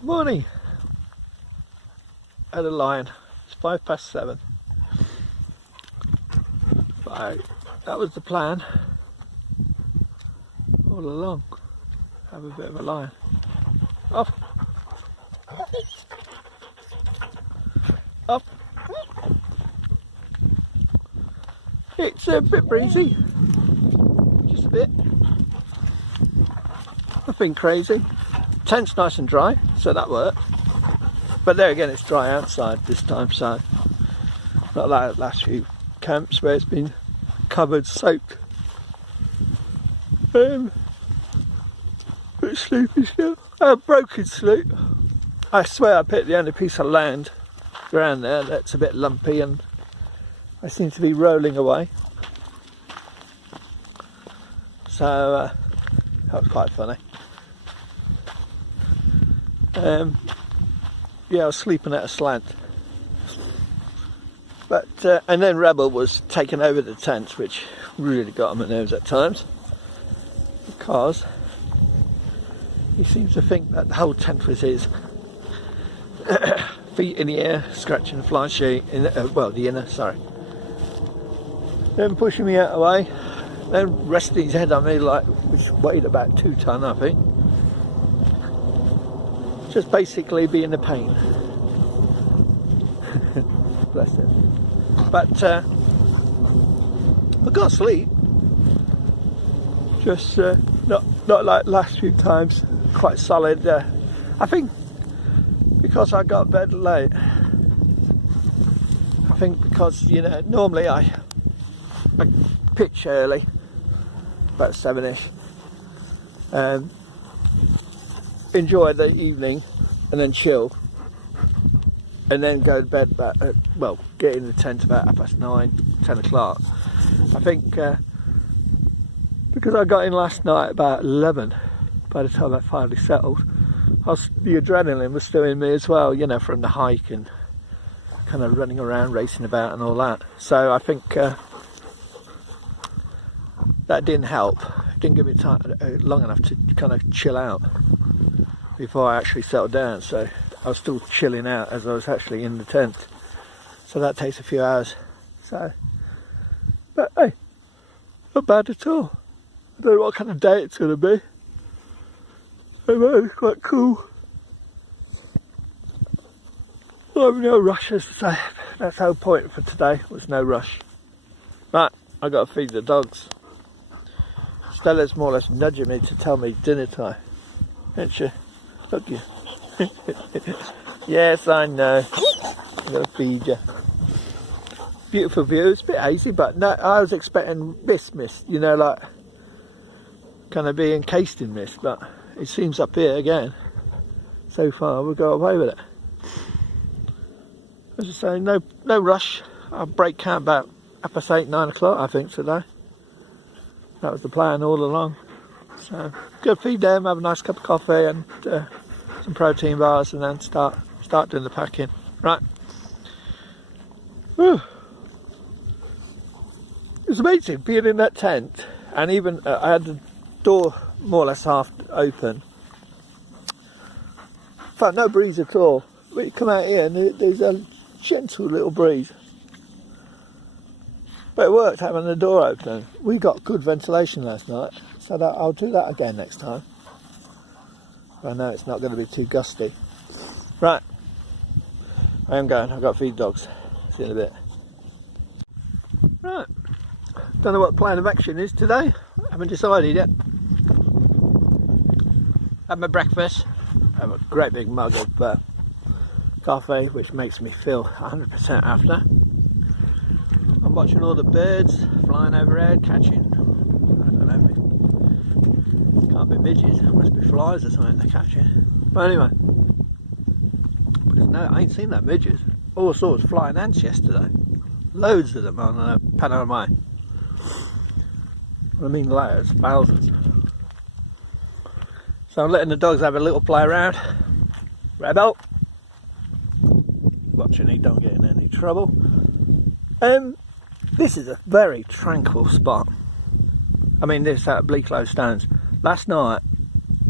Morning. Had a lion. It's 7:05. Right, that was the plan all along. Have a bit of a lion. Off. Off. It's a bit breezy. Just a bit. Nothing crazy. Tent's nice and dry, so that worked. But there again, it's dry outside this time, so not like the last few camps where it's been covered, soaked. Bit sleepy still. Broken sleep. I swear I picked the only piece of land around there that's a bit lumpy, and I seem to be rolling away. So that was quite funny. Yeah, I was sleeping at a slant, but and then Rebel was taking over the tent, which really got on my nerves at times, because he seems to think that the whole tent was his. Feet in the air, scratching the fly sheet, well, the inner, sorry. Then pushing me out of the way, then resting his head on me, which weighed about 2 ton, I think. Just basically being a pain. Bless him. But I got sleep. Just not like last few times. Quite solid. I think because I got bed late. I think because, you know, normally I pitch early, about 7ish. Enjoy the evening and then chill, and then go to bed about well, get in the tent about 9:30, 10 o'clock. I think because I got in last night about 11, by the time I finally settled, the adrenaline was still in me as well, you know, from the hike and kind of running around, racing about and all that. So I think that didn't help. It didn't give me time long enough to kind of chill out before I actually settled down, so I was still chilling out as I was actually in the tent. So that takes a few hours. So, but hey, not bad at all. I don't know what kind of day it's going to be. It's quite cool. Well, no rush, as to say. That's the whole point for today, was no rush. Right, I got to feed the dogs. Stella's more or less nudging me to tell me dinner time, isn't she? Look you. Yes, I know. I'm going to feed you. Beautiful view. It's a bit hazy, but no, I was expecting mist, you know, like kind of be encased in mist, but it seems up here again. So far, we've got away with it. As I say, no rush. I'll break camp about 8:30, 9 o'clock, I think, today. That was the plan all along. So, go feed them, have a nice cup of coffee and some protein bars, and then start doing the packing. Right. Whew. It was amazing being in that tent, and even I had the door more or less half open. Felt no breeze at all. But you come out here and there's a gentle little breeze. But it worked having the door open. We got good ventilation last night, so I'll do that again next time. I know it's not going to be too gusty. Right, I am going. I've got to feed dogs. See you in a bit. Right, don't know what the plan of action is today. I haven't decided yet. Had my breakfast. I have a great big mug of coffee, which makes me feel 100% after. I'm watching all the birds flying overhead, catching, I don't know, can't be midges, it must be flies or something they're catching. But anyway, because no, I ain't seen no midges. All sorts of flying ants yesterday. Loads of them on Pennine Way. I mean loads, thousands. So I'm letting the dogs have a little play around. Rebel. Watching he don't get in any trouble. This is a very tranquil spot. I mean, this at Bleaklow Stones. Last night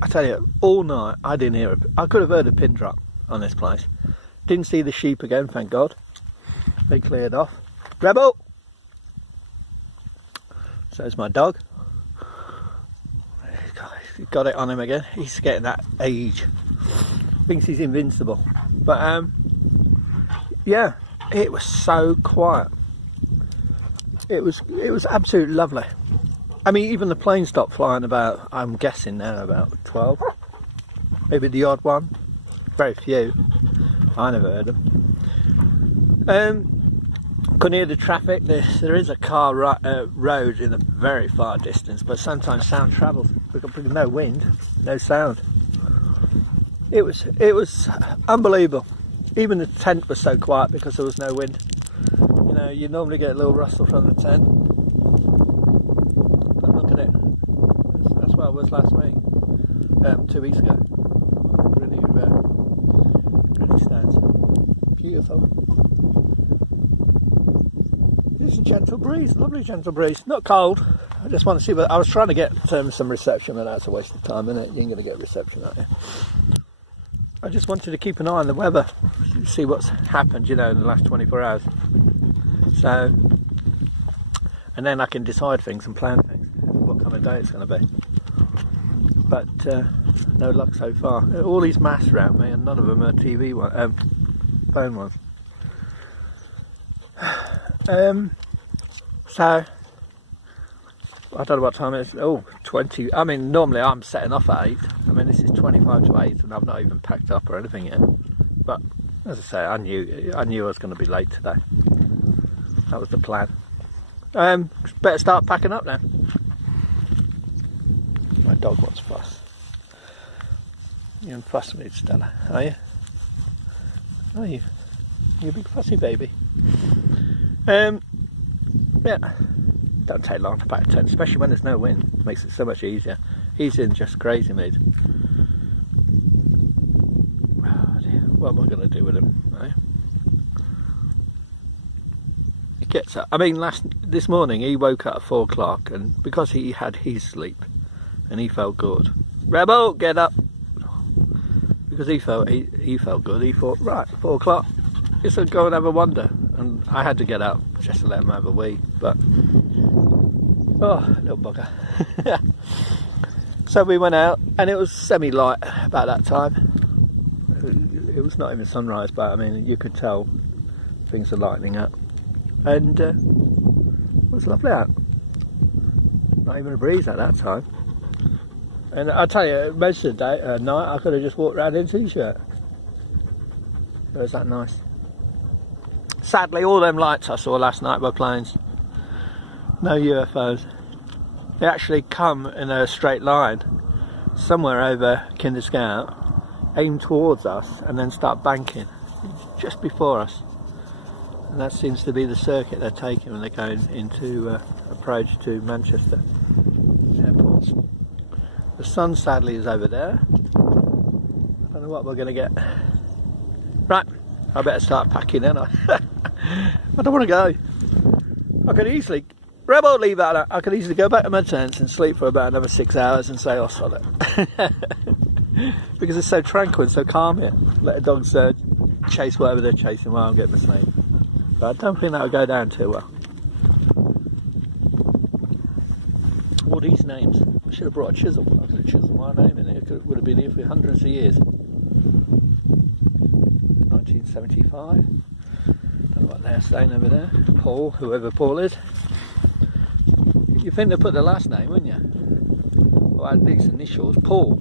I tell you, all night I didn't hear I could have heard a pin drop on this place. Didn't see the sheep again, thank God. They cleared off. Rebel! So it's my dog. He's got it on him again. He's getting that age. Thinks he's invincible. But yeah, it was so quiet. It was absolutely lovely. I mean, even the plane stopped flying about, I'm guessing now, about 12. Maybe the odd one. Very few. I never heard them. Couldn't hear the traffic. There is a car road in the very far distance, but sometimes sound travels. We've got no wind, no sound. It was unbelievable. Even the tent was so quiet because there was no wind. You know, you normally get a little rustle from the tent. But look at it. That's what it was last week. 2 weeks ago. Really stands. Beautiful. It's a gentle breeze, lovely gentle breeze. Not cold. I just want to see, but I was trying to get some reception, and that's a waste of time, isn't it? You ain't going to get reception out here. I just wanted to keep an eye on the weather, see what's happened, you know, in the last 24 hours. So, and then I can decide things and plan things, what kind of day it's going to be. But no luck so far. All these masts around me, and none of them are TV phone ones. So I don't know what time it is. Oh, 20. I mean, normally I'm setting off at 8. I mean, this is 25 to 8, and I've not even packed up or anything yet. But as I say, I knew I was going to be late today. That was the plan. Better start packing up now. My dog wants fuss. You're in fuss mood, Stella, are you? Are you? You a big fussy baby. Yeah, don't take long to pack a tent, especially when there's no wind. Makes it so much easier. He's in just crazy mood. Oh dear, what am I going to do with him? Eh? He gets up. I mean, this morning he woke up at 4 o'clock, and because he had his sleep and he felt good. Rebel, get up! Because he felt good. He thought, right, 4 o'clock. Let's go and have a wander. And I had to get up just to let him have a wee, but oh, little bugger. So we went out, and it was semi-light about that time. It was not even sunrise, but I mean, you could tell things are lightening up, and it was lovely out. Not even a breeze at that time. And I tell you, most of the day, night, I could have just walked around in a t-shirt. It was that nice. Sadly, all them lights I saw last night were planes. No UFOs. They actually come in a straight line somewhere over Kinder Scout, aim towards us, and then start banking just before us. And that seems to be the circuit they're taking when they're going into approach to Manchester airports. The sun, sadly, is over there. I don't know what we're going to get. Right, I better start packing in. I don't want to go. I could easily, Rebel, leave that out. I could easily go back to my tent and sleep for about another 6 hours and say, oh, sod it. Because it's so tranquil and so calm here. Let the dogs chase whatever they're chasing while I'm getting to sleep. But I don't think that would go down too well. All these names. I should have brought a chisel. I could have chiseled my name in it. It would have been here for hundreds of years. 1975. Don't know what they're saying over there. Paul, whoever Paul is. You'd think they'd put the last name, wouldn't you? Well, at least initials. Paul.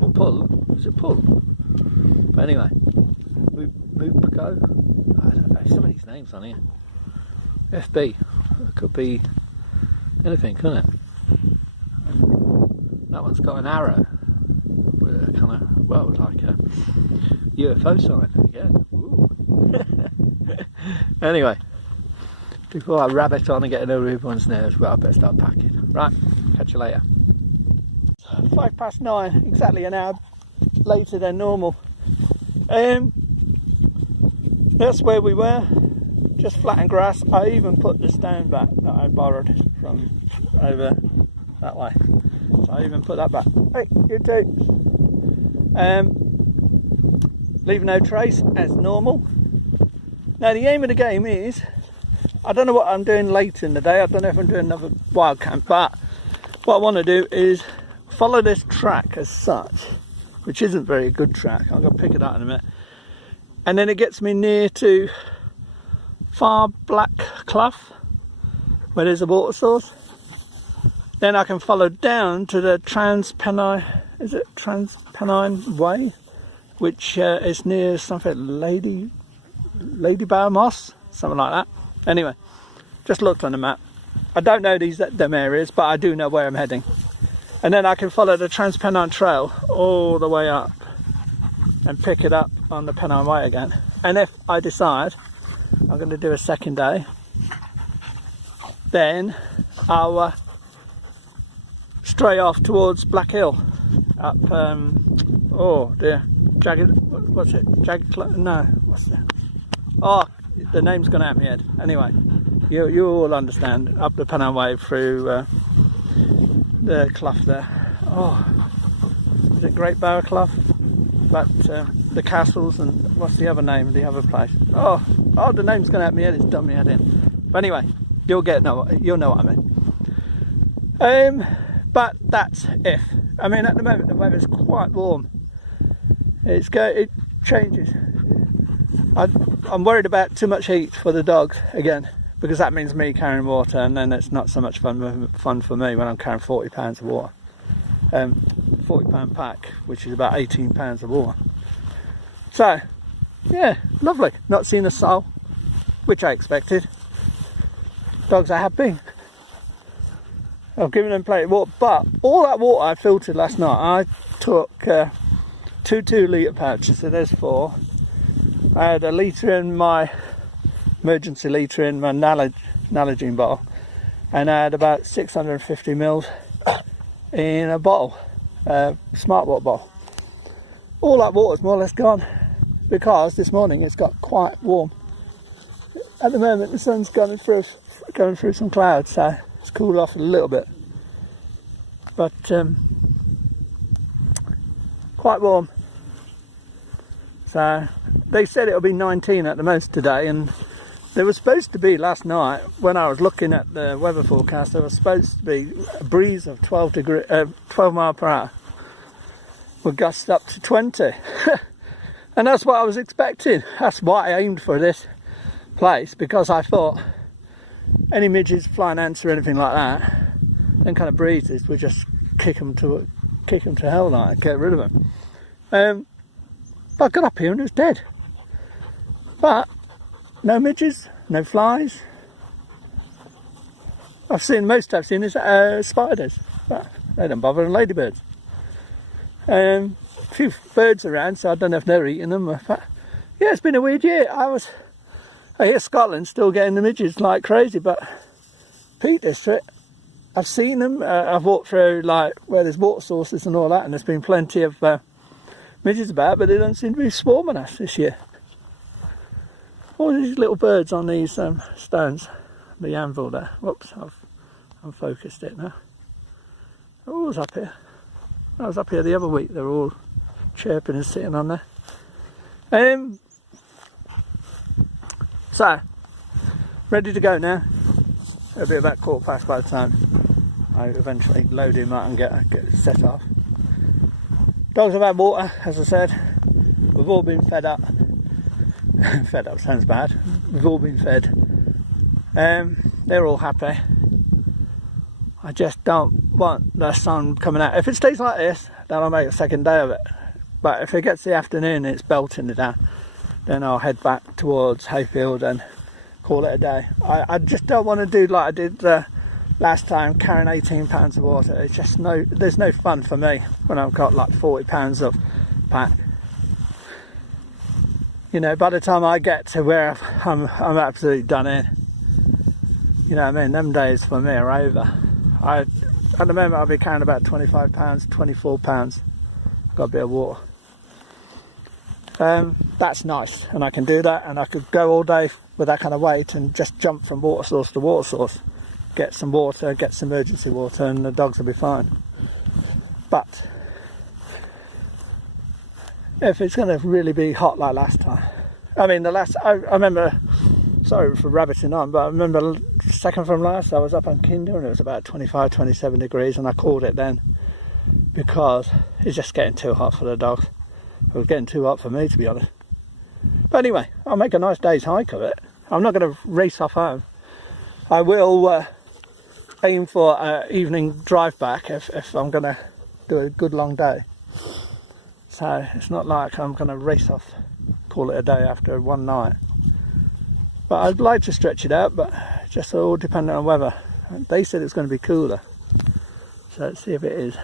Or Pull. Is it Pull? But anyway. Moopco. I don't know. Some of these names on here. FB. It could be anything, couldn't it? That one's got an arrow. With a kind of, well, like a UFO sign again. Anyway, before I rabbit on and get over everyone's nerves, well, I better start packing. Right, catch you later. 9:05, exactly an hour later than normal. That's where we were, just flat and grass. I even put the stone back that I borrowed from over that way. So I even put that back. Hey, you too. Leave no trace as normal. Now the aim of the game is, I don't know what I'm doing later in the day. I don't know if I'm doing another wild camp, but what I want to do is follow this track as such, which isn't very good track. I'm going to pick it up in a minute. And then it gets me near to Far Black Clough, where there's a water source. Then I can follow down to the Trans Pennine, is it Trans Pennine Way, which is near something Lady Bower Moss, something like that. Anyway, just looked on the map. I don't know them areas, but I do know where I'm heading. And then I can follow the Trans Pennine Trail all the way up and pick it up on the Pennine Way again. And if I decide I'm going to do a second day, then I'll stray off towards Black Hill, up oh dear, what's it, no, what's that, oh, the name's gone out of my head. Anyway, you all understand, up the Pennine Way through the clough there. Oh, is it Great Bower Clough? But the castles, and what's the other name of the other place? Oh, the name's gone out of my head, it's done my head in. But anyway, you'll know what I mean. But that's if. I mean, at the moment the weather's quite warm. It changes. I'm worried about too much heat for the dogs again, because that means me carrying water, and then it's not so much fun for me when I'm carrying 40 pounds of water. 40 pound pack, which is about 18 pounds of water. So yeah, lovely. Not seen a soul, which I expected. Dogs are happy. I've given them plenty of water, but all that water I filtered last night, I took 2 2-litre pouches, so there's 4. I had a litre in my emergency litre in my Nalgene bottle, and I had about 650 mils in a bottle, smart water bottle. All that water's more or less gone, because this morning it's got quite warm. At the moment the sun's going through some clouds, so it's cooled off a little bit, but quite warm. So they said it'll be 19 at the most today, and there was supposed to be, last night when I was looking at the weather forecast, there was supposed to be a breeze of 12 mile per hour with gusts up to 20. And that's what I was expecting. That's why I aimed for this place, because I thought any midges, flying ants or anything like that, them kind of breezes would just kick them to hell, like, get rid of them. But I got up here and it was dead. But no midges, no flies. Most I've seen is spiders, but they don't bother, and ladybirds. A few birds around, so I don't know if they're eating them. But yeah, it's been a weird year. I hear Scotland's still getting the midges like crazy, but Peak District, I've seen them. I've walked through like where there's water sources and all that, and there's been plenty of midges about, but they don't seem to be swarming us this year. All these little birds on these stones, the anvil there. Whoops, I've unfocused it now. They're always up here. I was up here the other week, they were all chirping and sitting on there. So, ready to go now. It'll be about 15:15 by the time I eventually load him up and get set off. Dogs have had water, as I said. We've all been fed up. Fed up sounds bad. We've all been fed. They're all happy. I just don't want the sun coming out. If it stays like this, then I'll make a second day of it. But if it gets the afternoon and it's belting it down, then I'll head back towards Hayfield and call it a day. I just don't want to do like I did last time, carrying 18 pounds of water. It's just there's no fun for me when I've got like 40 pounds of pack. You know, by the time I get to where I'm absolutely done in. You know what I mean? Them days for me are over. At the moment I'll be carrying about 25 pounds, 24 pounds. Got a bit of water. That's nice, and I can do that, and I could go all day with that kind of weight and just jump from water source to water source, get some water, get some emergency water, and the dogs will be fine. But if it's going to really be hot like last time. I mean, I remember, sorry for rabbiting on, but I remember second from last, I was up on Kindle and it was about 25, 27 degrees, and I called it then because it's just getting too hot for the dogs. It was getting too hot for me, to be honest. But anyway, I'll make a nice day's hike of it. I'm not going to race off home. I will aim for an evening drive back if I'm going to do a good long day. So it's not like I'm going to race off, call it a day after one night. But I'd like to stretch it out, but just all dependent on weather. They said it's going to be cooler. So let's see if it is.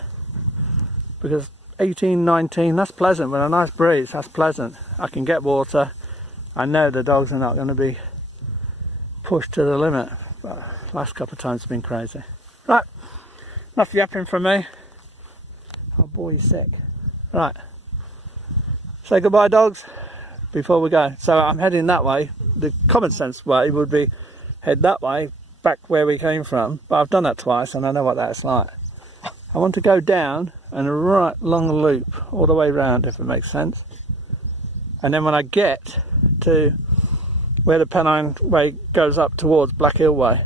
Because 18, 19, that's pleasant. With a nice breeze, that's pleasant. I can get water. I know the dogs are not going to be pushed to the limit. But last couple of times it's been crazy. Right, enough yapping from me. I'll bore you sick. Right, say goodbye, dogs, before we go. So I'm heading that way. The common sense way would be head that way, back where we came from. But I've done that twice and I know what that's like. I want to go down and a right long loop all the way round, if it makes sense. And then when I get to where the Pennine Way goes up towards Black Hill Way,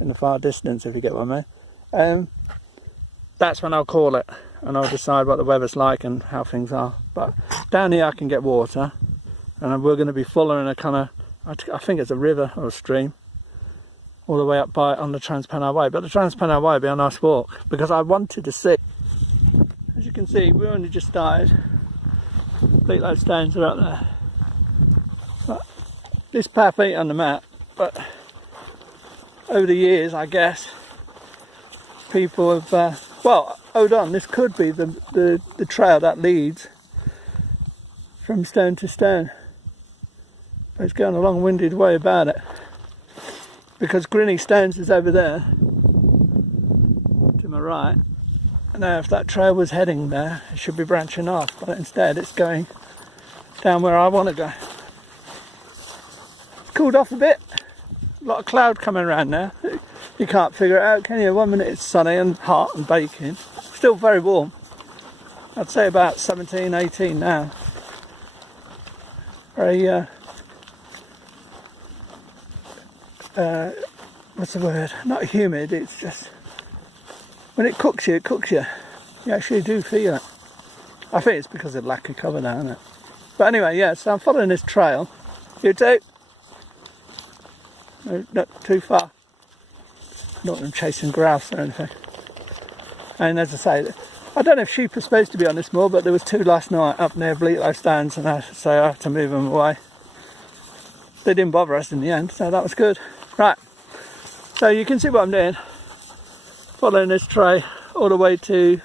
in the far distance, if you get what I mean, that's when I'll call it, and I'll decide what the weather's like and how things are. But down here I can get water, and we're going to be following a kind of, I think it's a river or a stream, all the way up by on the Trans Pennine Way. But the Trans Pennine Way will be a nice walk, because I wanted to see. As you can see, we only just started. Bleaklow Stones are up there. But this path ain't on the map, but over the years, I guess, people have, well, hold on, this could be the trail that leads from stone to stone. But it's going a long-winded way about it. Because Grinny Stones is over there, to my right. Now, if that trail was heading there, it should be branching off, but instead it's going down where I want to go. It's cooled off a bit. A lot of cloud coming around now. You can't figure it out, can you? One minute it's sunny and hot and baking. Still very warm. I'd say about 17, 18 now. Very, what's the word? Not humid, it's just, when it cooks you, it cooks you. You actually do feel it. I think it's because of lack of cover now, isn't it? But anyway, yeah, so I'm following this trail. You too? No, not too far. Not them chasing grouse or anything. And as I say, I don't know if sheep are supposed to be on this moor, but there was two last night up near Bleaklow Stones, and I had to move them away. They didn't bother us in the end, so that was good. Right, so you can see what I'm doing. Following this trail all the way to,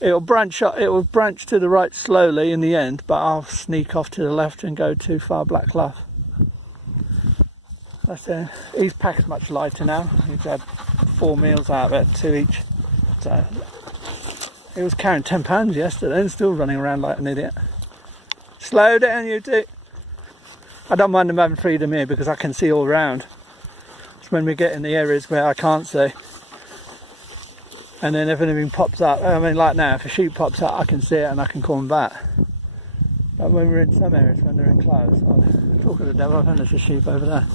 it will branch to the right slowly in the end, but I'll sneak off to the left and go to Far Black Clough. That's it. He's packed much lighter now. He's had 4 meals out of it, 2 each. So he was carrying 10 pounds yesterday and still running around like an idiot. Slow down, you two. I don't mind them having freedom here because I can see all around. It's when we get in the areas where I can't see. And then if anything pops up, I mean, like now, if a sheep pops up, I can see it and I can call them back. But when we're in some areas, when they're enclosed, talk of the devil, I think there's a sheep over there.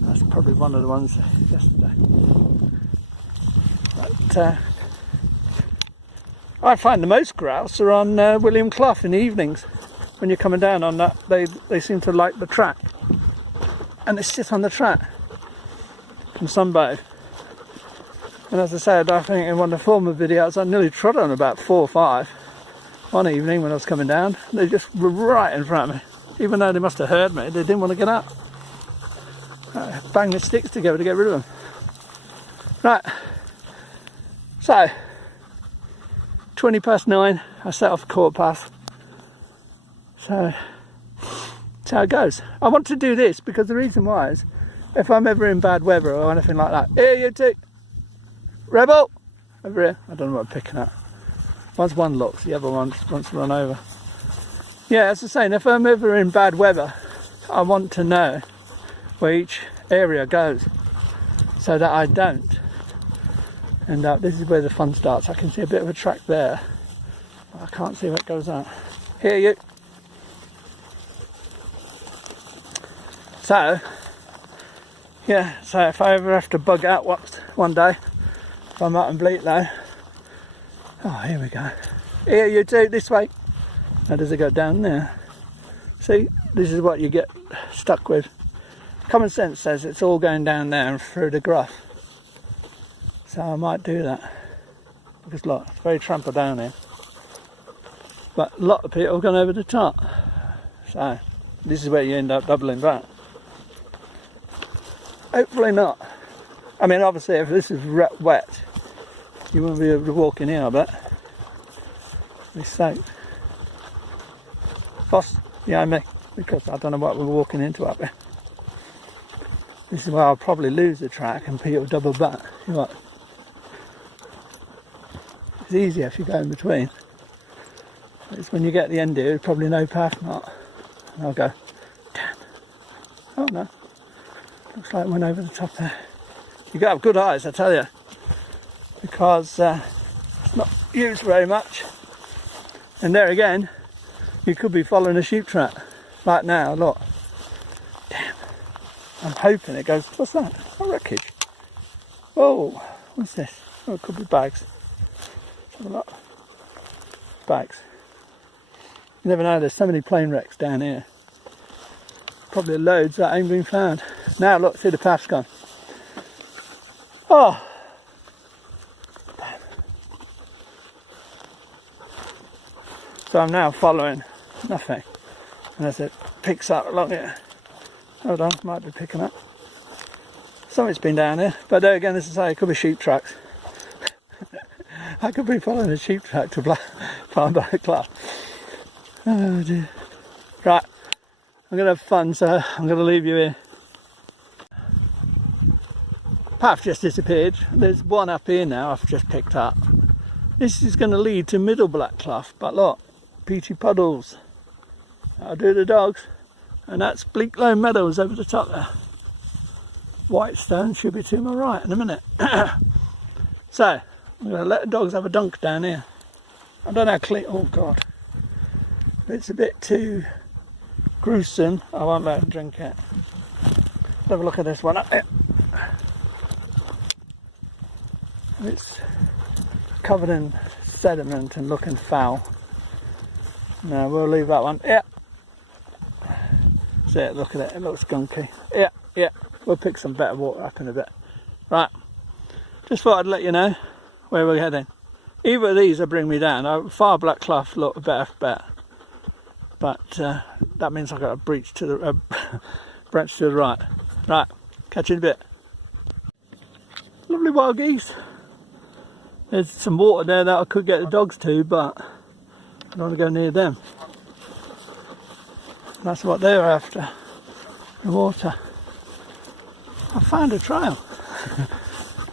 That's probably one of the ones yesterday. But I find the most grouse are on William Clough in the evenings. When you're coming down on that, they seem to like the track. And they sit on the track and sunbathe. And as I said, I think in one of the former videos, I nearly trod on about 4 or 5 one evening when I was coming down. They just were right in front of me. Even though they must have heard me, they didn't want to get up. Bang the sticks together to get rid of them. Right, so 20 past 9, I set off 1/4 past. So that's how it goes. I want to do this because the reason why is if I'm ever in bad weather or anything like that. Here you two, Rebel, over here. I don't know what I'm picking up. Once one looks, the other one wants to run over. Yeah, as I was saying, if I'm ever in bad weather, I want to know where each area goes so that I don't end up. This is where the fun starts. I can see a bit of a track there I can't see where it goes out. Hear you. So, yeah, so if I ever have to bug out one day, if I'm out in Bleaklow, oh, here we go. Here you two, this way. How does it go down there? See, this is what you get stuck with. Common sense says it's all going down there and through the gruff. So I might do that. Because look, it's very trampled down here. But a lot of people have gone over the top. So, this is where you end up doubling back. Hopefully not. I mean, obviously, if this is wet, you won't be able to walk in here, I bet. Be safe. Boss, behind me, because I don't know what we're walking into up there. This is where I'll probably lose the track and people double back. You know what? It's easier if you go in between. It's when you get the end here, there's probably no path mark. And I'll go, damn. Oh no. Looks like it went over the top there. You've got to have good eyes, I tell you. Because it's not used very much. And there again, you could be following a sheep track. Like now, look. Damn. I'm hoping it goes, what's that? Oh, wreckage. Oh, what's this? Oh, it could be bags. Let's have a look. Bags. You never know, there's so many plane wrecks down here. Probably loads that ain't been found. Now look, see the path's gone. Oh! Damn. So I'm now following nothing. And as it picks up along here. Hold on, might be picking up. Something's been down here. But there again, as I say, it could be sheep tracks. I could be following a sheep track to Far Black Clough. Oh dear. Right, I'm going to have fun, so I'm going to leave you here. Path just disappeared. There's one up here now I've just picked up. This is going to lead to Middle Black Clough, but look, peachy puddles. I'll do the dogs, and that's Bleaklow Meadows over the top there. Whitestone should be to my right in a minute. So, I'm going to let the dogs have a dunk down here. I don't know how clean, oh god. It's a bit too gruesome. I won't let them drink it. Let's have a look at this one up there. It's covered in sediment and looking foul. No, we'll leave that one. Yeah. See it, look at it. It looks gunky. Yeah, yeah. We'll pick some better water up in a bit. Right. Just thought I'd let you know where we're heading. Either of these will bring me down. Far Black Clough look a better bet. But that means I've got a breach to the branch to the right. Right, catch you in a bit. Lovely wild geese. There's some water there that I could get the dogs to, but I don't want to go near them. That's what they're after, the water. I found a trail.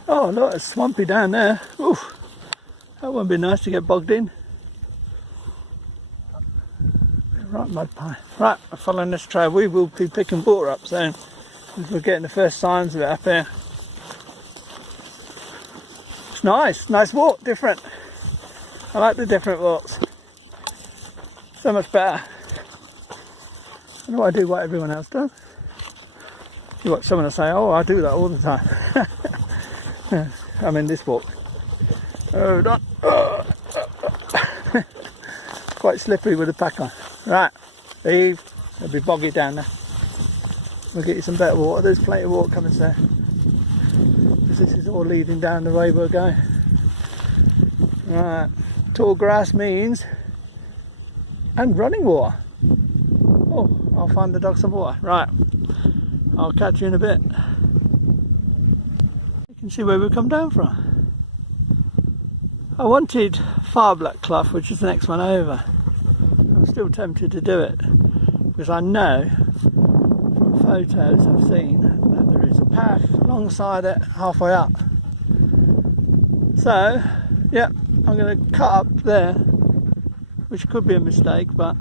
Oh look, it's swampy down there. Oof, that wouldn't be nice to get bogged in. Right, mud pie. Right, I'm following this trail. We will be picking water up soon. We're getting the first signs of it up here. It's nice walk, different. I like the different walks. So much better. I know I do what everyone else does. You watch someone will say, oh, I do that all the time. I'm in this walk. Oh, don't. Quite slippery with the pack on. Right, leave. It'll be boggy down there. We'll get you some better water. There's plenty of water coming there. Because this is all leading down the way we're going. Right, tall grass means and running water. Oh, I'll find the dog some water. Right, I'll catch you in a bit. You can see where we've come down from. I wanted Far Black Clough, which is the next one over. I'm still tempted to do it because I know from photos I've seen that there is a path alongside it halfway up. So, yeah, I'm going to cut up there, which could be a mistake, but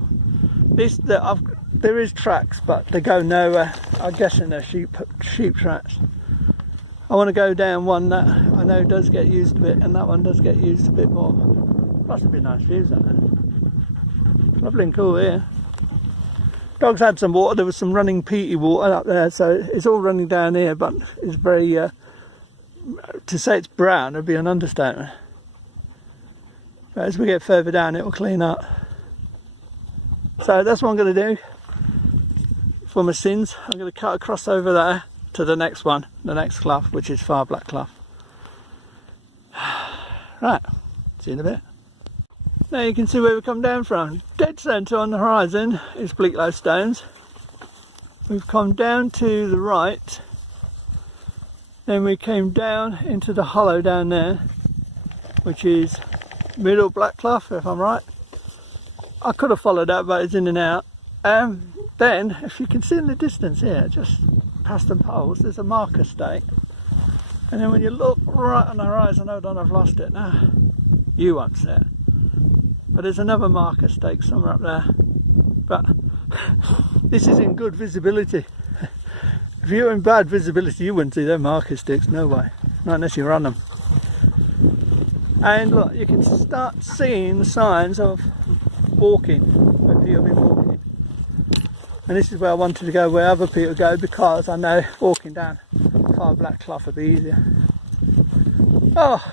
there is tracks, but they go nowhere. I'm guessing they're sheep tracks. I want to go down one that I know does get used a bit, and that one does get used a bit more. Must have been nice views out there. Lovely and cool here. Dogs had some water. There was some running peaty water up there, so it's all running down here, but it's very to say it's brown would be an understatement. But as we get further down it will clean up. So that's what I'm going to do for my sins. I'm going to cut across over there to the next one, the next clough, which is Far Black Clough. Right, see you in a bit. Now you can see where we come down from. Dead centre on the horizon is Bleaklow Stones. We've come down to the right, then we came down into the hollow down there, which is Middle Black Clough, if I'm right. I could have followed that, but it's in and out. Then, if you can see in the distance here, just past the poles, there's a marker stake. And then when you look right on the horizon, hold on, I've lost it now. You won't see it. But there's another marker stake somewhere up there. But this is in good visibility. If you're in bad visibility, you wouldn't see them marker sticks, no way. Not unless you're on them. And look, you can start seeing the signs of walking, where people have been walking. And this is where I wanted to go, where other people go, because I know walking down Far Black Clough would be easier. Oh,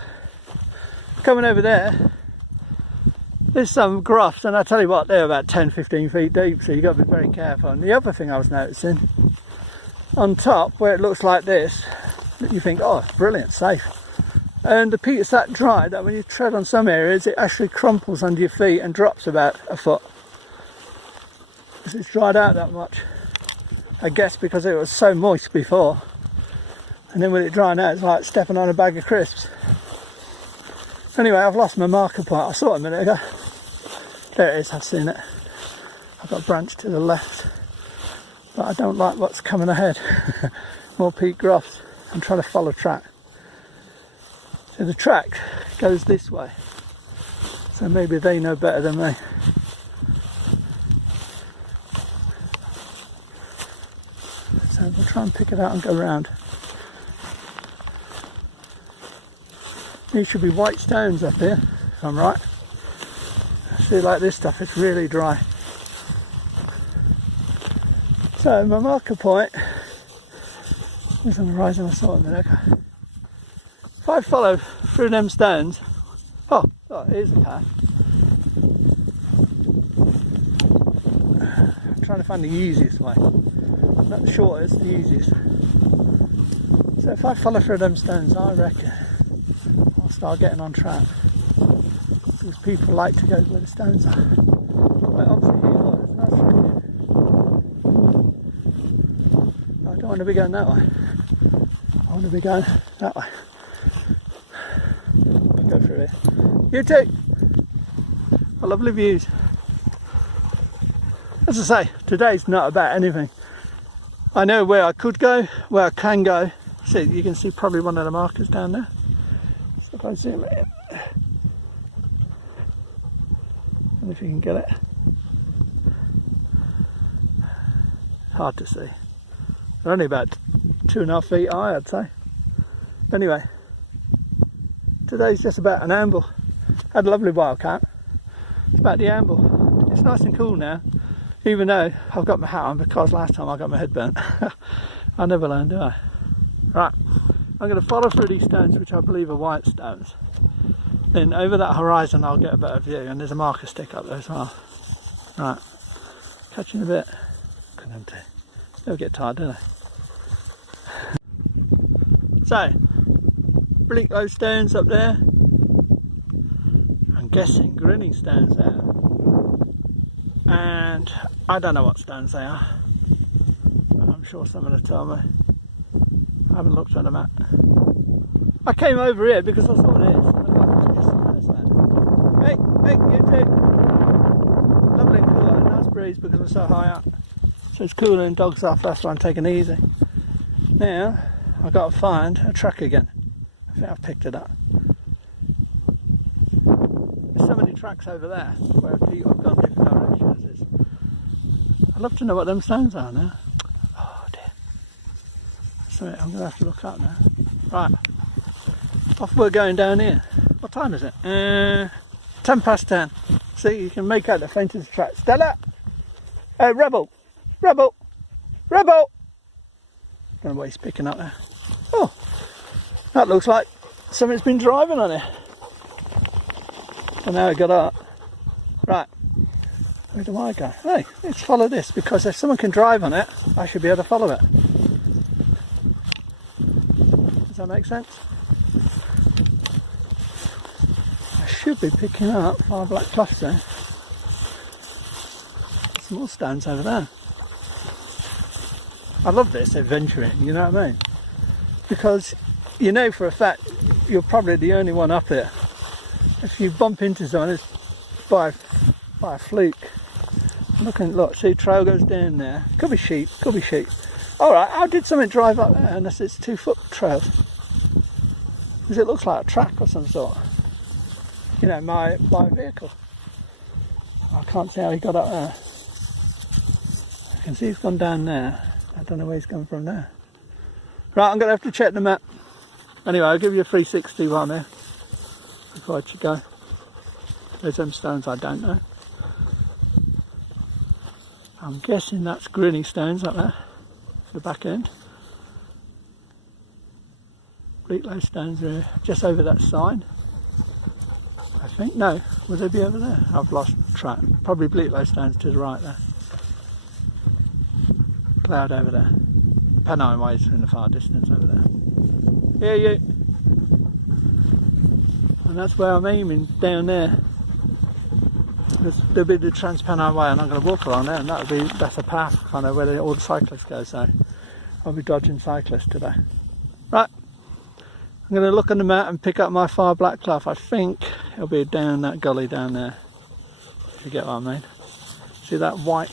coming over there, there's some groughs, and I tell you what, they're about 10-15 feet deep, so you've got to be very careful. And the other thing I was noticing, on top, where it looks like this, you think, oh, it's brilliant, safe. And the peat is that dry that when you tread on some areas, it actually crumples under your feet and drops about a foot. Because it's dried out that much. I guess because it was so moist before. And then when it dried out, it's like stepping on a bag of crisps. Anyway, I've lost my marker point. I saw it a minute ago. There it is, I've seen it. I've got a branch to the left. But I don't like what's coming ahead. More peat groughs. I'm trying to follow track. So the track goes this way. So maybe they know better than me. So we'll try and pick it out and go round. These should be white stones up here, if I'm right. See, like this stuff, it's really dry. So my marker point is on the horizon. I saw it a minute ago. If I follow through them stones, oh, here's the path. I'm trying to find the easiest way. Not the shortest, the easiest. So if I follow through them stones, I reckon I'll start getting on track. Because people like to go where the stones are. Well, obviously here, look, there's no track. I don't want to be going that way. I want to be going that way. I'll go through here. You too! Lovely views. As I say, today's not about anything. I know where I could go, where I can go. See, you can see probably one of the markers down there. So if I zoom it in, and if you can get it, hard to see. They're only about 2.5 feet high, I'd say. But anyway, today's just about an amble. Had a lovely wild camp. It's about the amble. It's nice and cool now. Even though I've got my hat on, because last time I got my head burnt. I never learn, do I? Right, I'm going to follow through these stones, which I believe are white stones. Then over that horizon I'll get a better view, and there's a marker stick up there as well. Right, catch you in a bit. Good empty. They'll get tired, don't they? So, Bleaklow Stones up there. I'm guessing grinning stones there. And I don't know what stones they are, but I'm sure someone will tell me. I haven't looked at the map. I came over here because I saw this, and I thought, yes, there's that. Hey, you too! Lovely and cool, a nice breeze because we're so high up. So it's cooling dogs off, that's why I'm taking it easy. Now, I've got to find a track again. I think I've picked it up. There's so many tracks over there where people have gone different directions. I'd love to know what them stones are now. Oh dear. So I'm going to have to look up now. Right. Off we're going down here. What time is it? 10 10 past 10. See, you can make out the faintest track. Stella! Rebel! Rebel! Rebel! Don't know what he's picking up there. Oh, that looks like something's been driving on it. And now I got up. Right, where do I go? Hey, let's follow this, because if someone can drive on it, I should be able to follow it. Does that make sense? I should be picking up Far Black Clough there. Some more stones over there. I love this adventuring, you know what I mean? Because you know for a fact you're probably the only one up here. If you bump into someone, it's by a fluke. Look, see, trail goes down there. Could be sheep, could be sheep. Alright, how did something drive up there unless it's 2-foot trail? Because it looks like a track or some sort. You know, my vehicle. I can't see how he got up there. I can see he's gone down there. I don't know where he's come from there. Right, I'm going to have to check the map. Anyway, I'll give you a 360 while I'm here. Before I should go. There's them stones I don't know. I'm guessing that's grinning stones up there. The back end. Bleaklow Stones are just over that sign. I think, no, would they be over there? I've lost track. Probably Bleaklow Stones to the right there. Cloud over there. Pennine Way is in the far distance over there. Hear you. And that's where I'm aiming, down there. There'll be the Trans Pennine Way, and I'm going to walk along there, and that's a path kind of where all the cyclists go. So I'll be dodging cyclists today. Right, I'm going to look on the map and pick up my Far Black Clough. I think it'll be down that gully down there. If you get what I mean. See that white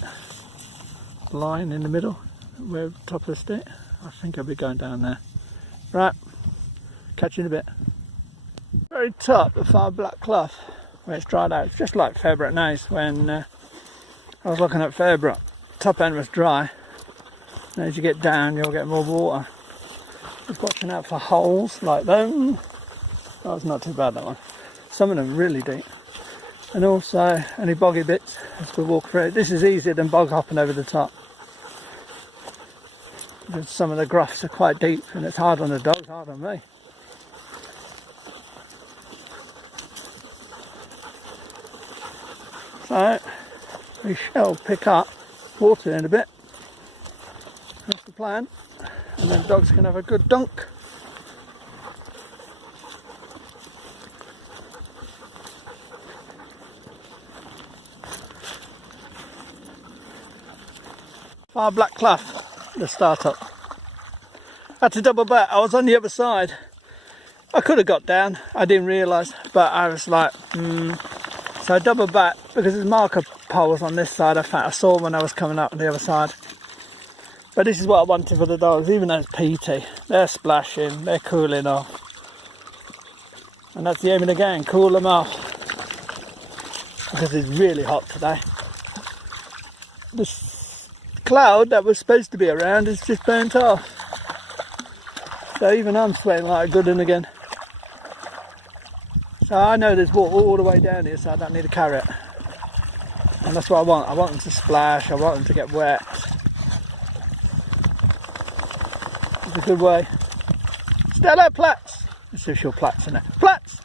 line in the middle, where top of the stick? I think I'll be going down there. Right, catch you in a bit. Very top of Far Black Clough, where it's dried out. It's just like Fairbrook Naze when I was looking at Fairbrook. Top end was dry, and as you get down you'll get more water. Just watching out for holes like them. That was not too bad, that one. Some of them really deep. And also any boggy bits as we walk through. This is easier than bog hopping over the top. Because some of the groughs are quite deep, and it's hard on the dogs, hard on me. So we shall pick up water in a bit. That's the plan. And then dogs can have a good dunk. Far Black Clough, the start-up. Had to double back. I was on the other side. I could have got down. I didn't realise, but I was like, So I doubled back because there's marker poles on this side. I saw when I was coming up on the other side. But this is what I wanted for the dogs, even though it's peaty. They're splashing, they're cooling off. And that's the aim of the game, cool them off. Because it's really hot today. This cloud that was supposed to be around is just burnt off. So even I'm sweating like a good one again. So I know there's water all the way down here, so I don't need to carry it. And that's what I want. I want them to splash, I want them to get wet. It's a good way. Stella, plats! Let's see if she'll plats in there. Plats!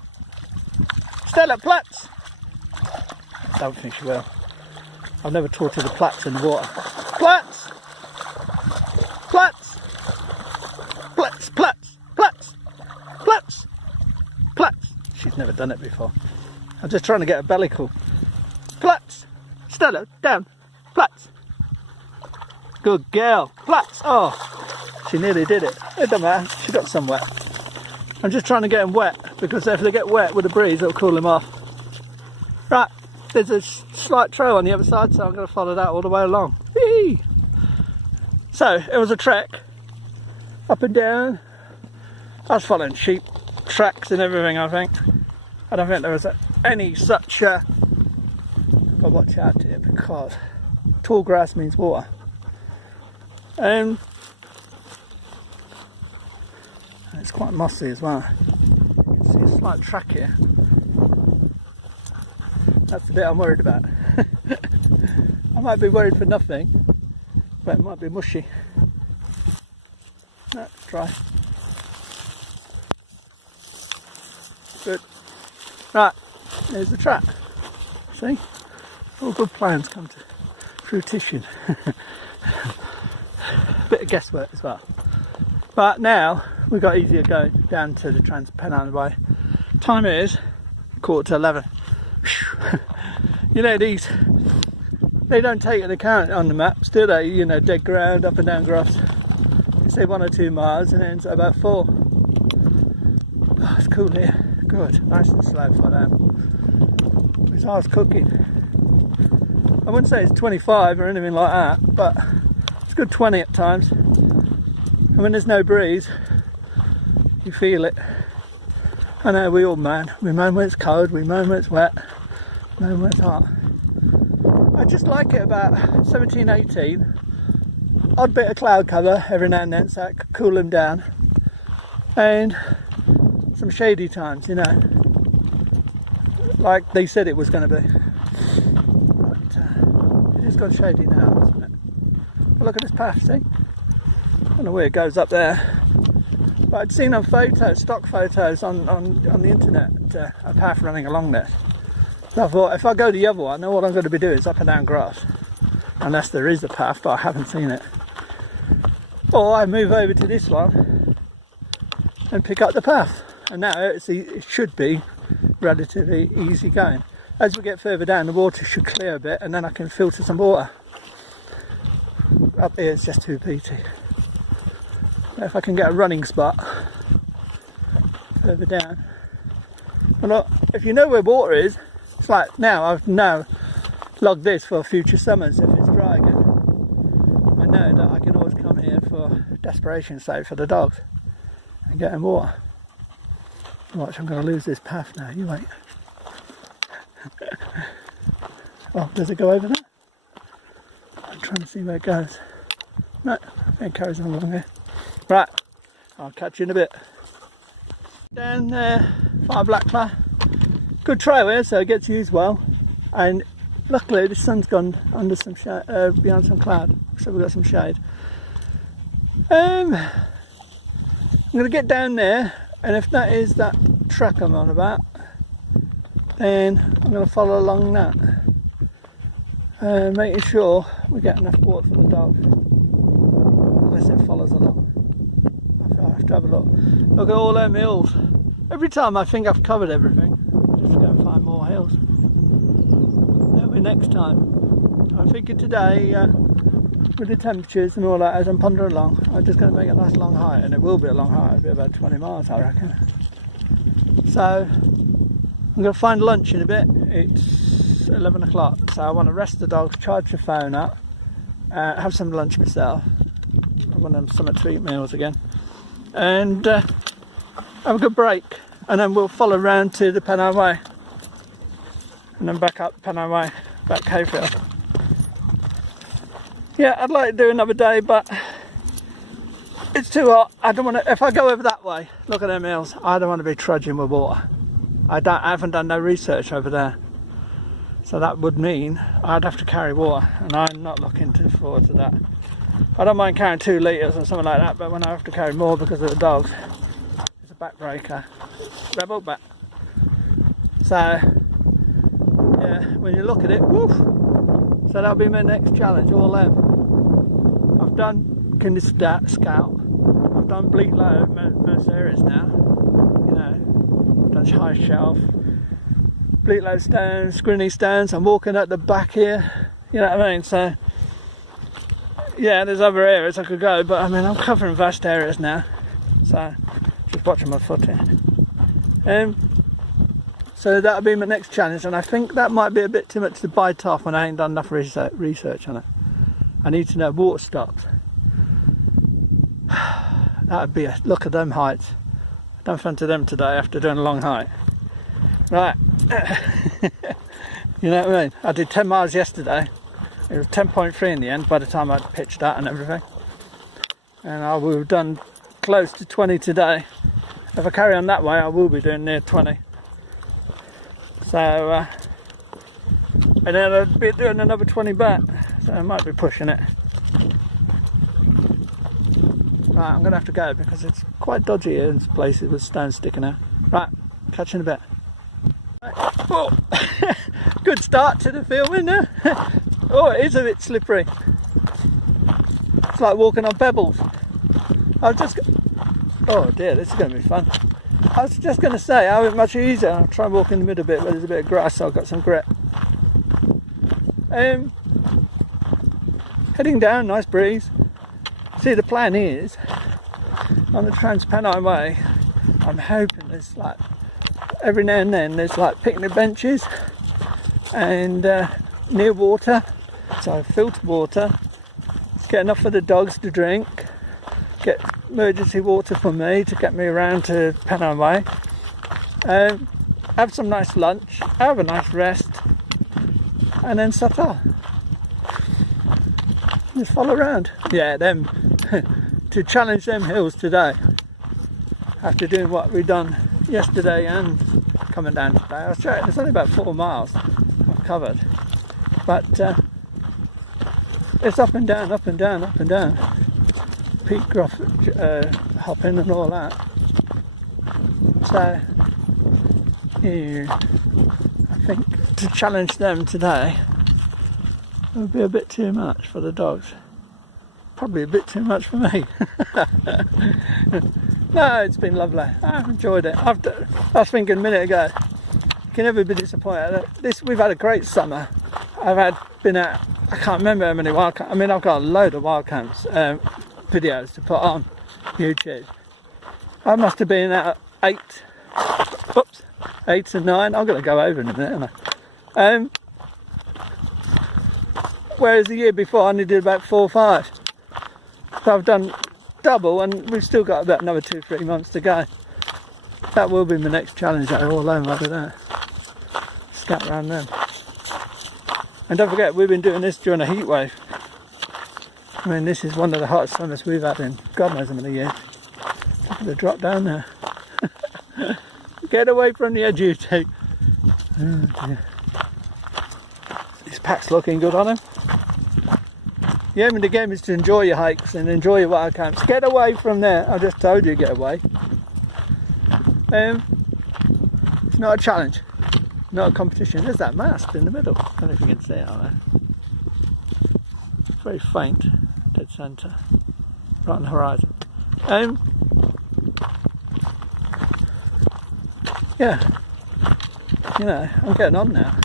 Stella, plats! I don't think she will. I've never taught her the plats in the water. Plats! Plats! Plats, plats, plats! Plats! Plats! She's never done it before. I'm just trying to get a belly call. Plats! Stella, down! Plats! Good girl! Plats! Oh! She nearly did it. It don't matter, she got some wet. I'm just trying to get them wet, because if they get wet with a breeze it'll cool them off. Right, there's a slight trail on the other side, so I'm going to follow that all the way along. Whee! So, it was a trek, up and down. I was following sheep tracks and everything, I think. I don't think there was any such, but watch out here, because tall grass means water. And it's quite mossy as well. You can see a slight track here. That's the bit I'm worried about. I might be worried for nothing, but it might be mushy. Let's try. Good. Right, there's the trap. See? All good plans come to fruition. Bit of guesswork as well. But now we've got easier going down to the Trans Pennine Way. Time is 11:15. You know, these, they don't take into account on the maps, do they? You know, dead ground, up and down grass. You say 1 or 2 miles and it ends at about 4. Oh, it's cool here. Good, nice and slow for them. It's hard cooking. I wouldn't say it's 25 or anything like that, but it's a good 20 at times. And when there's no breeze, you feel it. I know we all moan. We moan when it's cold, we moan when it's wet, moan when it's hot. I just like it about 17, 18. Odd bit of cloud cover every now and then, so it could cool them down. And some shady times, you know, like they said it was going to be. But it has got shady now, hasn't it? Well, look at this path, see? I don't know where it goes up there, but I'd seen on photos, stock photos on the internet, a path running along this. So I thought, if I go to the other one, then what I'm going to be doing is up and down grass, unless there is a path, but I haven't seen it. Or I move over to this one and pick up the path. And now it should be relatively easy going. As we get further down, the water should clear a bit, and then I can filter some water. Up here it's just too peaty. If I can get a running spot further down. Well, look, if you know where water is, it's like now I've now logged this for future summers if it's dry again. I know that I can always come here for desperation's sake for the dogs and get them water. Watch, I'm going to lose this path now, you wait. Oh, does it go over there? I'm trying to see where it goes. No, I think it carries on along here. Right, I'll catch you in a bit. Down there, Far Black Clough. Good trail here, so it gets used well. And luckily the sun's gone under some shade, behind some cloud, so we've got some shade. I'm going to get down there. And if that is that track I'm on about, then I'm going to follow along that, making sure we get enough water for the dogs, unless it follows along. I have to have a look. Look at all them hills. Every time I think I've covered everything, just go and find more hills. That'll be next time. I'm thinking today, with the temperatures and all that, as I'm pondering along, I'm just going to make a nice long hike, and it will be a long hike. It'll be about 20 miles, I reckon. So I'm going to find lunch in a bit. It's 11 o'clock, so I want to rest the dogs, charge the phone up, have some lunch myself. I want them some to eat meals again, and have a good break, and then we'll follow round to the Pennine Way, and then back up Pennine Way, back Hayfield. Yeah, I'd like to do another day, but it's too hot. I don't want to. If I go over that way, look at them hills. I don't want to be trudging with water. I haven't done no research over there, so that would mean I'd have to carry water, and I'm not looking forward to that. I don't mind carrying 2 litres or something like that, but when I have to carry more because of the dogs, it's a backbreaker. Rebel back. So yeah, when you look at it, woof. So that'll be my next challenge, all them. I've done Kinder Scout, I've done Bleaklow most areas now, you know, I've done High Shelf, Bleaklow Stones, Scrinny Stones. I'm walking at the back here, you know what I mean, so yeah, there's other areas I could go, but I mean I'm covering vast areas now, so just watching my footing. So that'll be my next challenge, and I think that might be a bit too much to bite off when I ain't done enough research on it. I need to know water stocks. That would be a look at them heights. Done fun to them today after doing a long hike. Right. You know what I mean? I did 10 miles yesterday. It was 10.3 in the end by the time I'd pitched that and everything. And I will have done close to 20 today. If I carry on that way, I will be doing near 20. So and then I'd be doing another 20 back, so I might be pushing it. Right, I'm going to have to go because it's quite dodgy here in places with stones sticking out. Right, catch you in a bit. Right. Oh. Good start to the filming there. Oh, it is a bit slippery. It's like walking on pebbles. I was just... Oh dear, this is going to be fun. I was just going to say, how it much easier. I'll try and walk in the middle bit where there's a bit of grass so I've got some grip. Heading down, nice breeze. See, the plan is, on the Trans Pennine Way, I'm hoping there's like, every now and then there's like picnic benches and near water, so filter water, get enough for the dogs to drink, get emergency water for me to get me around to Pennine Way, have some nice lunch, have a nice rest, and then set off. Just follow around. Yeah, them to challenge them hills today after doing what we've done yesterday and coming down today. I was checking, it's only about 4 miles I've covered, but it's up and down, up and down, up and down, peak hopping and all that. So yeah, I think to challenge them today would be a bit too much for the dogs. Probably a bit too much for me. No, it's been lovely. I've enjoyed it. I was thinking a minute ago, you can never be disappointed. We've had a great summer. Been out, I can't remember how many wild camps. I mean, I've got a load of wild camps videos to put on YouTube. I must have been out 8 to 9. I'm going to go over in a minute, aren't I? Whereas the year before I only did about 4 or 5. So I've done double and we've still got about another 2-3 months to go. That will be my next challenge, that all alone like that. Scat around them. And don't forget, we've been doing this during a heat wave. I mean, this is one of the hottest summers we've had in God knows how many years. Look at the drop down there. Get away from the edge, you two. Oh dear. This pack's looking good on him. The aim of the game is to enjoy your hikes and enjoy your wild camps. Get away from there. I just told you, get away. It's not a challenge, not a competition. There's that mast in the middle. I don't know if you can see it out there. It's very faint, dead centre, right on the horizon. Yeah, you know, I'm getting on now.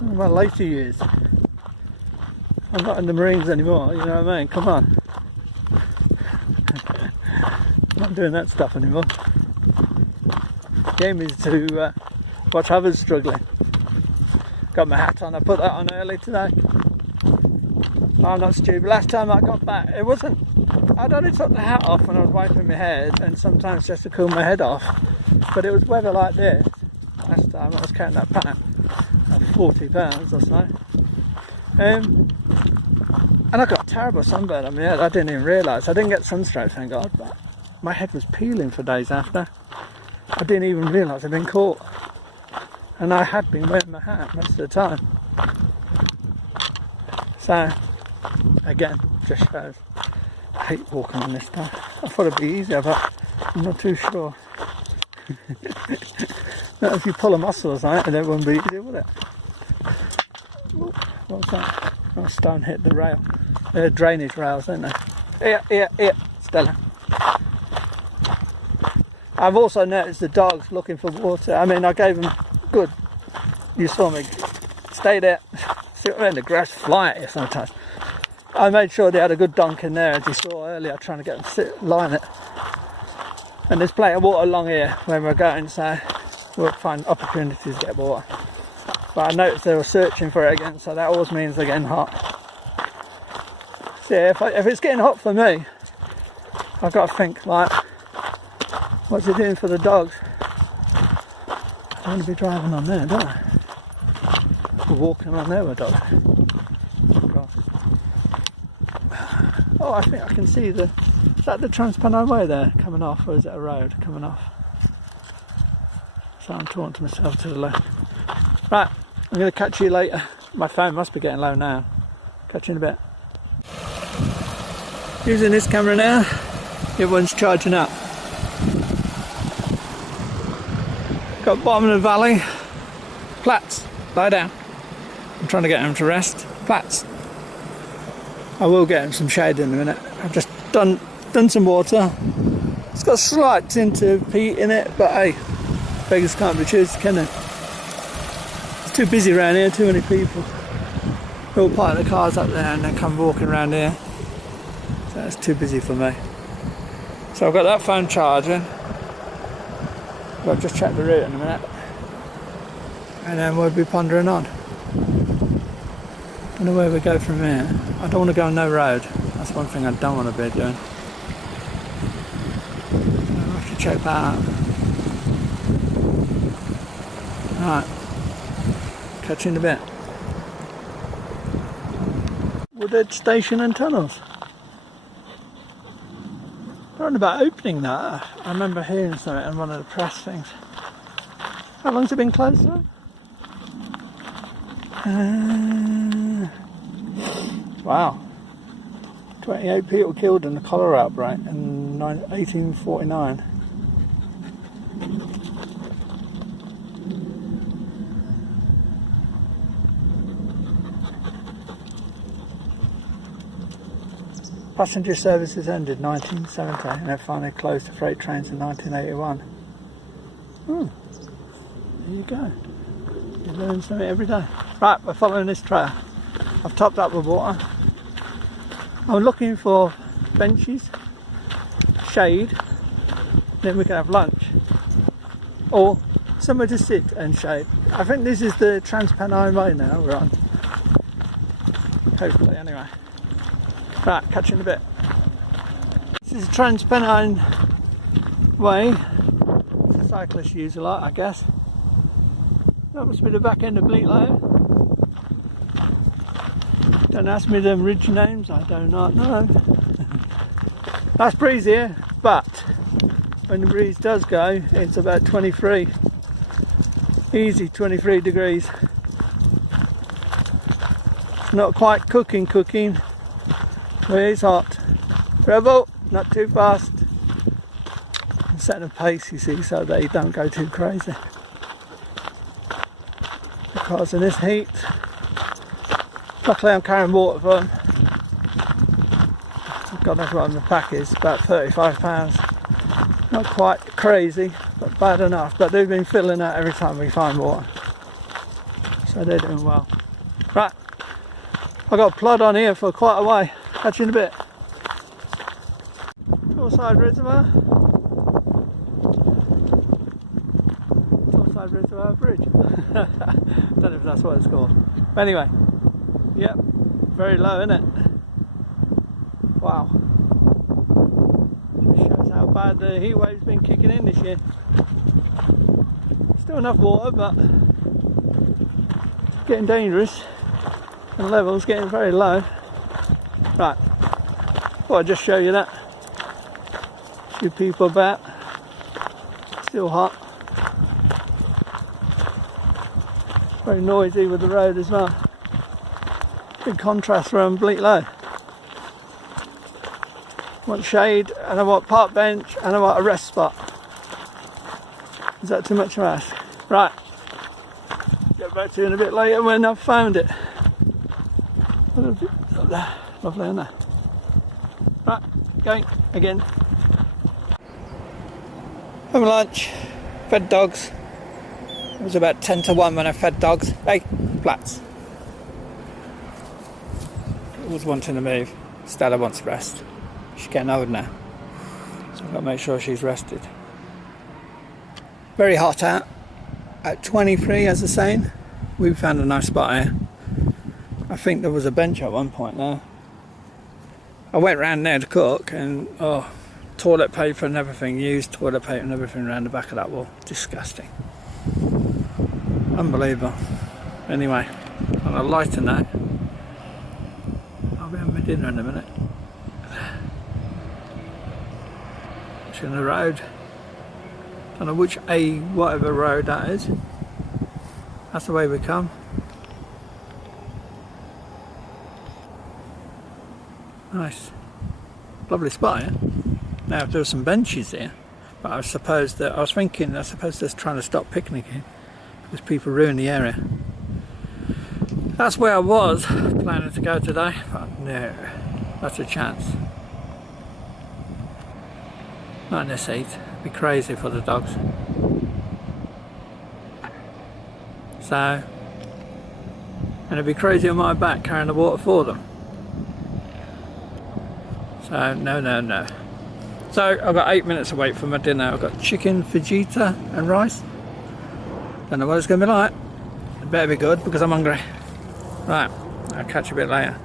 In my later years. I'm not in the Marines anymore, you know what I mean? Come on. I'm not doing that stuff anymore. The game is to watch others struggling. Got my hat on, I put that on early today. I'm not stupid. Last time I got back, it wasn't, I'd only took the hat off when I was wiping my head and sometimes just to cool my head off. But it was weather like this. Last time I was carrying that pack at 40 pounds or so. And I got a terrible sunburn on my head. I didn't even realise. I didn't get sunstroke, thank God, but my head was peeling for days after. I didn't even realise I'd been caught. And I had been wearing my hat most of the time. So, again, just shows. I hate walking on this stuff. I thought it'd be easier, but I'm not too sure. Not if you pull a muscle or something, it wouldn't be easy, would it? Ooh, what's that? Oh, stone hit the rail. They're drainage rails, aren't they? Here, Stella. I've also noticed the dogs looking for water. I mean, I gave them good. You saw me. Stay there. See what I mean? The grass fly at you sometimes. I made sure they had a good dunk in there, as you saw earlier, trying to get them to line it. And there's plenty of water along here when we're going, so we'll find opportunities to get water. But I noticed they were searching for it again, so that always means they're getting hot. So yeah, if it's getting hot for me, I've got to think, like, what's it doing for the dogs? I don't want to be driving on there, don't I? Or walking on there with dogs. Oh, I think I can see is that the Trans Pennine Way there coming off, or is it a road coming off? So I'm talking to myself to the left. Right, I'm going to catch you later. My phone must be getting low now. Catch you in a bit. Using this camera now. Everyone's charging up. Got bottom of the valley. Plats. Lie down. I'm trying to get him to rest. Plats. I will get him some shade in a minute. I've just done some water. It's got a slight tint of peat in it, but hey, beggars can't be choosers, can they? It's too busy around here, too many people. They all park the cars up there and then come walking around here. So it's too busy for me. So I've got that phone charging. I'll just check the route in a minute. And then we'll be pondering on. Don't know where we go from here. I don't want to go on no road. That's one thing I don't want to be doing. I'll have to check that out. Alright. Catch you in a bit. Wooded station and tunnels. They're on about opening that. I remember hearing something on one of the press things. How long's it been closed now? Wow. 28 people killed in the cholera outbreak in 1849. Passenger services ended 1970 and they finally closed the freight trains in 1981. There you go. You learn something every day. Right, we're following this trail. I've topped up with water. I'm looking for benches, shade, then we can have lunch. Or somewhere to sit and shade. I think this is the Trans Pennine Way now we're on. Hopefully, anyway. Right, catch you in a bit. This is the Trans Pennine Way. Cyclists use a lot, I guess. That must be the back end of Bleaklow. Don't ask me them ridge names, I do not know. Nice breeze here, but when the breeze does go, it's about 23. Easy 23 degrees. It's not quite cooking, but it's hot. Rebel, not too fast. I'm setting a pace, you see, so they don't go too crazy. Because in this heat, luckily I'm carrying water for them. God knows what the pack is, about 35 pounds. Not quite crazy, but bad enough. But they've been filling out every time we find water. So they're doing well. Right, I've got a plod on here for quite a way. Catch you in a bit. Torside Reservoir. Torside Reservoir Bridge. Don't know if that's what it's called. But anyway, yep, very low, isn't it? Wow. Just shows how bad the heat wave's been kicking in this year. Still enough water, but it's getting dangerous. And the level's getting very low. Right, thought I'd just show you that. A few people about. Still hot. Very noisy with the road as well. Big contrast from Bleaklow. I want shade, and I want park bench, and I want a rest spot. Is that too much to ask? Right. Get back to you in a bit later when I've found it. Lovely, isn't it? Right, going again. Having lunch, fed dogs. It was about 10 to 1 when I fed dogs. Hey, flats. Always wanting to move. Stella wants rest. She's getting old now, so I've got to make sure she's rested. Very hot out. At 23, as I was saying, we found a nice spot here. I think there was a bench at one point there. I went round there to cook and toilet paper and everything, used toilet paper and everything around the back of that wall. Disgusting. Unbelievable. Anyway, I'm going to lighten that. I'll be having my dinner in a minute. It's on the road. Don't know which whatever road that is. That's the way we come. Nice. Lovely spot here. Now there were some benches here, but I suppose that I was thinking they're trying to stop picnicking because people ruin the area. That's where I was planning to go today, but no, not a chance. Not in this heat. It'd be crazy for the dogs. So, and it'd be crazy on my back carrying the water for them. So no. So I've got 8 minutes to wait for my dinner. I've got chicken, fajita and rice. Don't know what it's going to be like. It better be good because I'm hungry. Right, I'll catch you a bit later.